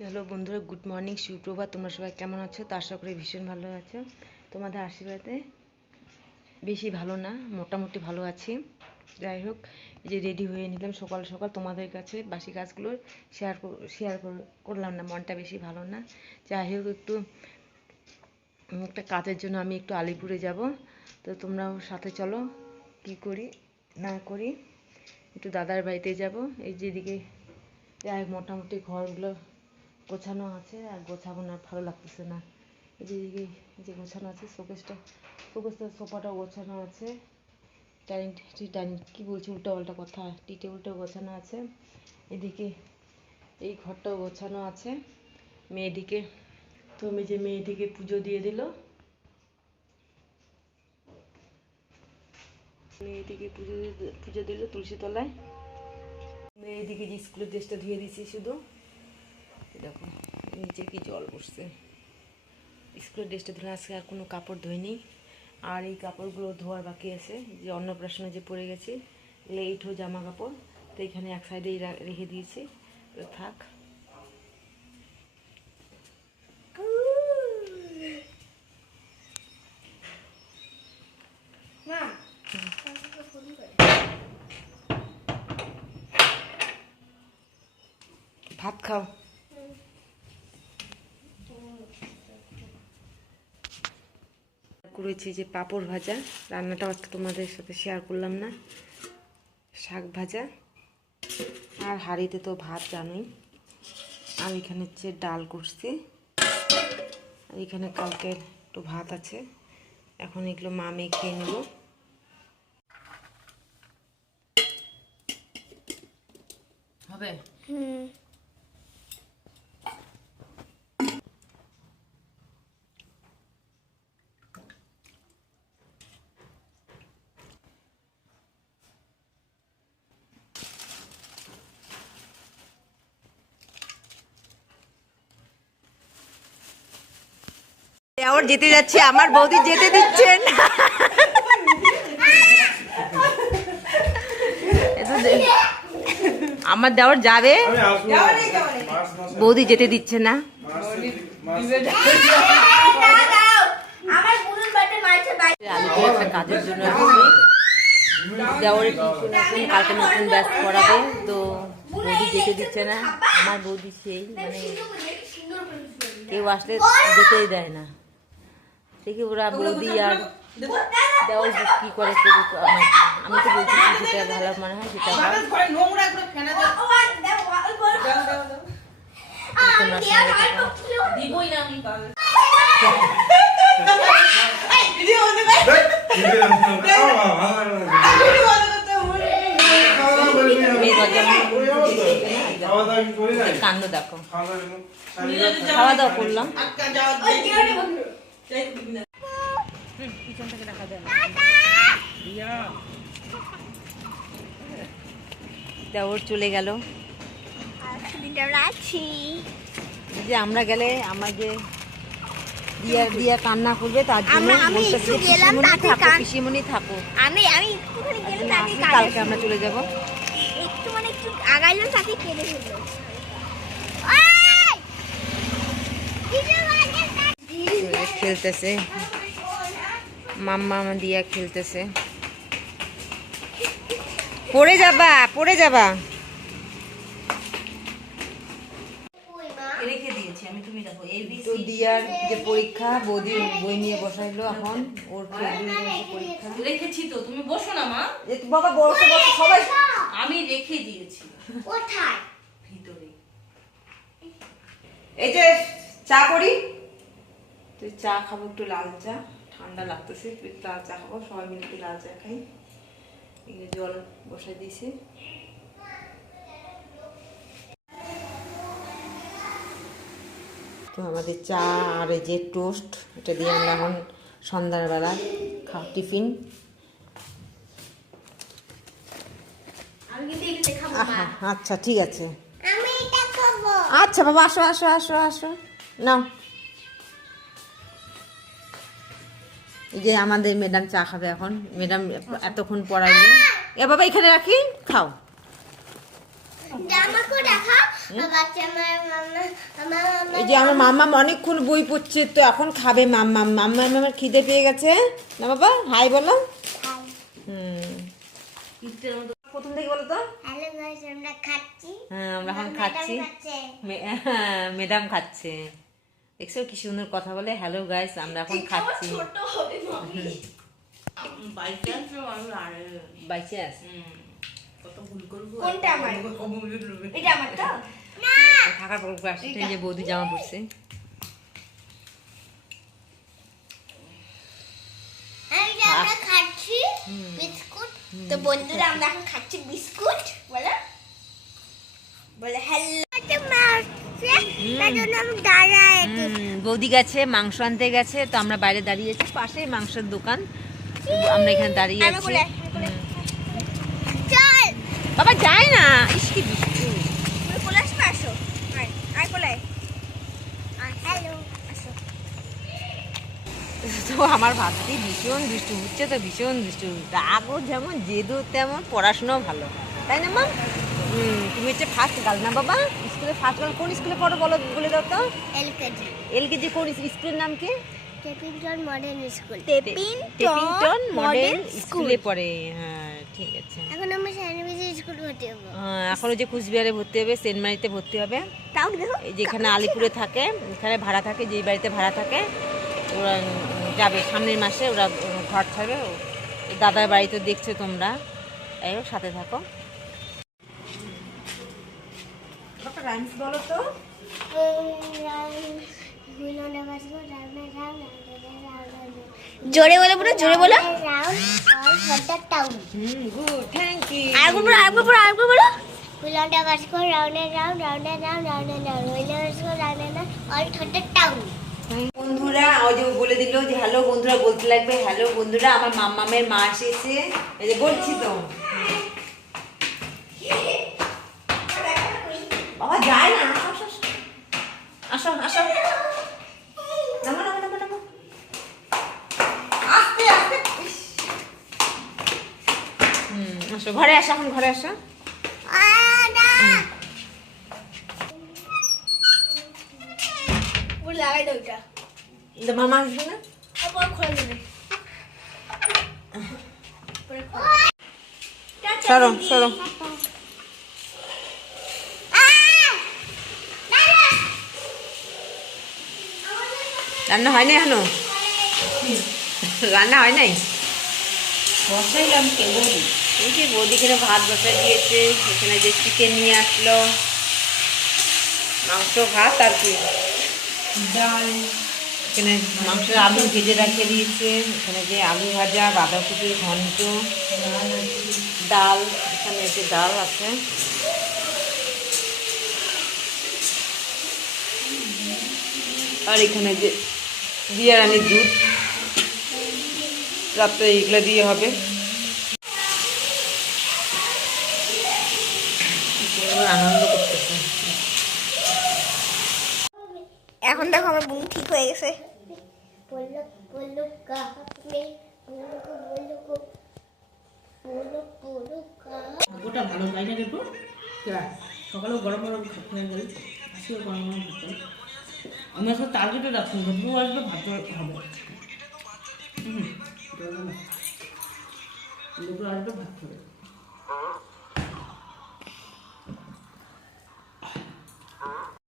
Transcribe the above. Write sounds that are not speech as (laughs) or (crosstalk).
Hello বন্ধুরা, good morning, সুপ্রভাত। তোমরা সবাই কেমন আছো? তা আশা করি ভীষণ ভালো আছো। তোমাদের আশীর্বাদে বেশি ভালো না, মোটামুটি ভালো আছি। যাই হোক যে রেডি হয়ে নিলাম সকাল সকাল। তোমাদের কাছে বাসি কাজগুলো শেয়ার শেয়ার করলাম না, মনটা বেশি ভালো না। যাই হোক, একটু একটা কাজের জন্য আমি একটু আলিপুরে যাব। তো তোমরাও সাথে চলো, কি করি, না করি, একটু দাদার বাড়িতে যাব। এই যেদিকে, যাই হোক, মোটামুটি ঘরগুলো গোছানো আছে আর গোছাবো না ভালো লাগতেছে না। এই যে গোছানো আছে, শোকেসটা শোকেসটা সোফাটাও গোছানো আছে। ডাইনিং ডাইনিং, কী বলছি উল্টো পাল্টা কথা, টি টেবিলটাও গোছানো আছে। এদিকে এই ঘরটাও গোছানো আছে মেয়েদিকে। তো যে মেয়েদিকে পুজো দিয়ে দিল, মেয়েদিকে পুজো পুজো দিল তুলসী তলায়। মেয়েদিকে যে স্কুলের ড্রেসটা ধুয়ে দিয়েছি শুধু। দেখো নিচে কি জল পড়ছে স্কুলের ড্রেসটা ধরে আজকে আর কোনো কাপড় ধুইনি। আর এই কাপড়গুলো ধোয়ার বাকি আছে যে অন্নপ্রাশনে যে পরে গেছে এগুলো এইঠো জামা কাপড় তো এখানে এক সাইডেই রেখে দিয়েছি। তো থাক। ভাত খাও। করেছি যে পাঁপড় ভাজা। রান্নাটা আজকে তোমাদের সাথে শেয়ার করলাম না। শাক ভাজা। আর হাঁড়িতে তো ভাত জানোই। আর এখানে হচ্ছে ডাল করছি। আর এখানে কালকে একটু ভাত আছে। এখন এগুলো মা মেয়ে খেয়ে নেব। হবে? দেওয়ার যেতে যাচ্ছে, আমার বৌদি যেতে দিচ্ছেন। আমার দেওয়ার যাবে? বৌদি যেতে দিচ্ছে না। কাজের জন্য দেওয়ারে এখন কালকে নতুন ব্যাচ পড়াবে তো বৌদি যেতে দিচ্ছে না। আমার বৌদি সেই মানে কেউ আসলে যেতেই দেয় না। দেখি ওরা বৌদি আর দেওয়ার কি করে আমি তো বলছি যেটা ভালো মনে হয় সেটা হয় আর দেখো খাওয়া দাওয়া করলাম পিছন থেকে দেখা যায় দেওর চলে গেল। যে আমরা গেলে আমার যে দিয়া দিয়া কান্না করবে তার জন্য আমরা- আমি থাকো আমি কালকে আমরা চলে যাব। একটু মানে একটু আগাইলাম তাকে কেঁদে ফেলল খেলতেছে। মাম্মা দিয়া খেলতেছে। পড়ে যাবা পড়ে যাবা। রেখে আমি তুমি দেখো এ বি তো দিয়ার যে পরীক্ষা বৌদি বই নিয়ে বসাইলো এখন ওর পরীক্ষা। রেখেছি তো তুমি বসো না মা। বাবা বসে বসে সবাই। আমি রেখে দিয়েছি। কোথায়? ভিতরে। এই যে চা করি। চা খাব একটু লাল চা ঠান্ডা লাগতেছে একটু লাল চা খাব সবাই মিলে একটু লাল চা খাই। এখানে জল বসাই দিয়েছি। তো আমাদের চা আর এই যে টোস্ট এটা দিয়ে আমরা এখন সন্ধ্যাবেলা খাও টিফিন। আচ্ছা ঠিক আছে। আমি এটা খাব। আচ্ছা বাবা আসো আসো আসো আসো। নাও। এই যে আমাদের ম্যাডাম চা খাবে এখন। ম্যাডাম এতক্ষণ পড়াইলো। এ বাবা এখানে রাখি। খাও। এই যে আমার মাম্মাম অনেকক্ষণ বই পড়ছে তো এখন খাবে মাম্মাম মাম্মাম আমার খিদে পেয়ে গেছে। না বাবা হাই বলো। হুম। প্রথম থেকে বলো তো। হ্যালো গাইস আমরা খাচ্ছি। হ্যাঁ আমরা এখন খাচ্ছি। হ্যাঁ, ম্যাডাম খাচ্ছে। দেখছ কি সুন্দর কথা বলে? হ্যালো গাইস আমরা এখন খাচ্ছি। বাড়িতে আসলো (laughs) আমি আরে বাইচে আছে হুম, কত ভুল করব। কোনটা আমার? এটা আমার তো? থাকার পর আসছে যে বৌদি জামা পড়ছে খাচ্ছি বিস্কুট তো বন্ধুরা আমরা এখন খাচ্ছি বিস্কুট বলো। বলে হ্যালো তার জন্য আমি দাঁড়ায় হুম, বৌদি গেছে মাংস আনতে গেছে তো আমরা বাইরে দাঁড়িয়েছি পাশেই মাংসের দোকান। আমরা এখানে দাঁড়িয়ে আছি। বলে, আমি বলে। চল। বাবা যায় না ইস কি তো আমার ভাবছি ভীষণ দুষ্টু হচ্ছে তো ভীষণ দুষ্টু রাগও যেমন জেদু তেমন পড়াশোনাও ভালো। তাই না মা? তুমি হচ্ছে ফার্স্ট গার্ল না বাবা? স্কুলে ফার্স্ট গার্ল কোন স্কুলে পড়ো বলো বলে দাও তো? এলকেজি এলকেজি কোন স্কুলের নাম কি? টেপিংটন মডার্ন স্কুল টেপিংটন মডেল স্কুলে পড়ে হ্যাঁ ঠিক আছে। এখন আমরা স্যানিভিজি স্কুল ভর্তি হব। হ্যাঁ, এখনও যে কুচবিহারে ভর্তি হবে সেন্ট মারিতে ভর্তি হবে। তাও দেখো। যেখানে আলিপুরে থাকে এখানে ভাড়া থাকে যেই বাড়িতে ভাড়া থাকে ওরা যাবে সামনের মাসে ওরা ঘর ছাড়বে। ও- দাদার বাড়িতে দেখছ তোমরা। হোক সাথে থাকো। রাইমস বলো তো? জোরে বলে বলো জোরে বলো। হুম গুড থ্যাংক ইউ আরেকবার বলো আরেকবার বলো আরেকবার বলো। বন্ধুরা ওই যে বলে দিল যে হ্যালো বন্ধুরা বলতে লাগবে হ্যালো বন্ধুরা আমার মাম্মামের মা এসেছে। এই যে বলছি তো। বাবা যায় না আসো আসো আসো। নামো নামো নামো নামো। আস্তে আস্তে। হুম আসো ঘরে আসো এখন ঘরে আসো। লাগাই দাও এটা। মামা আসবে না? খোলা দেবে সরো সরো। রান্না হয় না এখনও রান্না হয় নাই বসাইলাম কেবল এই যে বৌদি এখানে ভাত বসা দিয়েছে এখানে যে চিকেন নিয়ে আসলো মাংস ভাত আর কি ডাল এখানে মাংসের আলু ভেজে রেখে দিয়েছে এখানে যে আলু ভাজা বাঁধাকপির ঘন্ট ডাল এখানে যে ডাল আছে আর এখানে যে বিয়ারানির দুধ। রাত্রে এইগুলো দিয়ে হবে। আনন্দ করতেছে এখন দেখো আমার বোন ঠিক হয়ে গেছে। ভালো পাই না দেখো? সকালেও গরম গরম হয়ে গেল আজকেও গরম গরম ভাত সব তার টার্গেটে রাখছি দুপুর আসবে ভাত হবে। দুপুর আসবে ভাত হবে।